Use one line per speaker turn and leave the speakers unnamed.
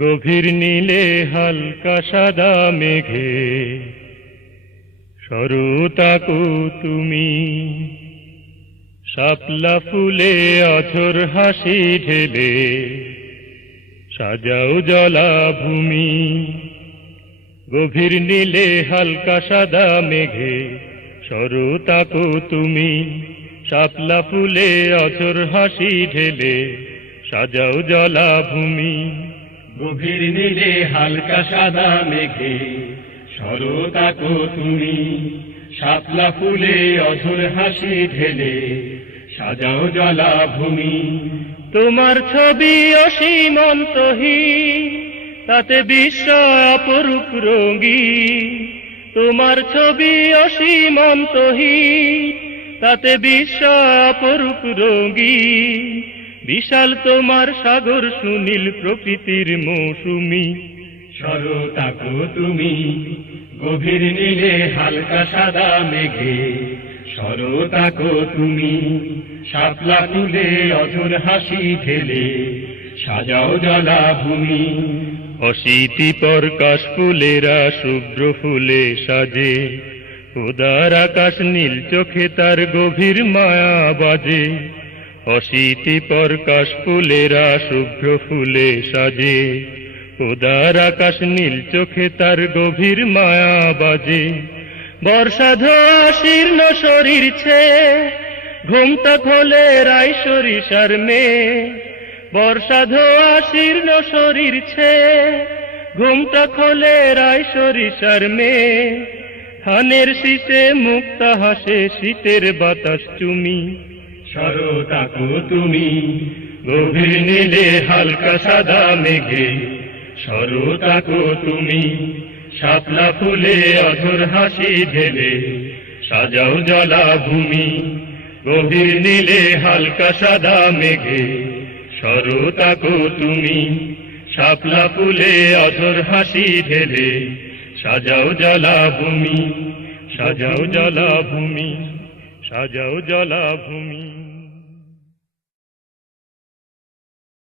গভীর নীলে হালকা সাদা মেঘে। সরুতাকু তুমি, শাপলা ফুলে অথর হাসি ঢেলে, সাজাও জলা ভূমি। গভীর নীলে হালকা সাদা মেঘে সরুতাকু তুমি, শাপলা ফুলে অথর হাসি ঢেলে, সাজাও জলা ভূমি।
গভীর নীলে হালকা সাদা মেঘে। সরতাকো তুমি, শাপলা ফুলে অঝর হাসি ঢেলে, সাজাও জলা ভূমি।
তোমার ছবি অসীমন্তহী তাতে বিশ্ব অপরূপ রঙ্গী তোমার ছবি অসীমন্তহী তাতে বিশ্ব অপরূপ রঙ্গী বিশাল তোমার সাগর সুনীল প্রকৃতির মৌসুমী।
সরতাকো তুমি, গভীর নীলে হালকা সাদা মেঘে। সরতাকো তুমি, শাপলা ফুলে অঝর হাসি ঢেলে। সাজাও জলা ভূমি,
অশীতি পরকাশ ফুলেরা শুভ্র ফুলে সাজে। উদার আকাশ নীল চোখে তার গভীর মায়া বাজে। অশীতি পরকাশ ফুলেরা, শুভ্র ফুলে সাজে। উদার আকাশ নীল চোখে তার গভীর মায়া বাজে। বর্ষা ধোয়া শীর্ণ শরীর ছে, ঘুমটা খোলে রাই সরিষার মেয়ে শীর্ণ শরীর ছে, ঘুমটা খোলে রাই সরিষার মেয়ে ধানের শীতে মুক্তা হাসে শীতের বাতাস চুমি।
সরতাকো তুমি। গভীর নীলে হালকা সাদা মেঘে সরতাকো তুমি। শাপলা ফুলে অধর হাসি ঢেলে সাজাও জলা ভূমি গভীর নীলে হালকা সাদা মেঘে সরতাকো তুমি। শাপলা ফুলে অধর হাসি ঢেলে সাজাও জলা ভূমি সাজাও জলা ভূমি
সাজাও জলা ভূমি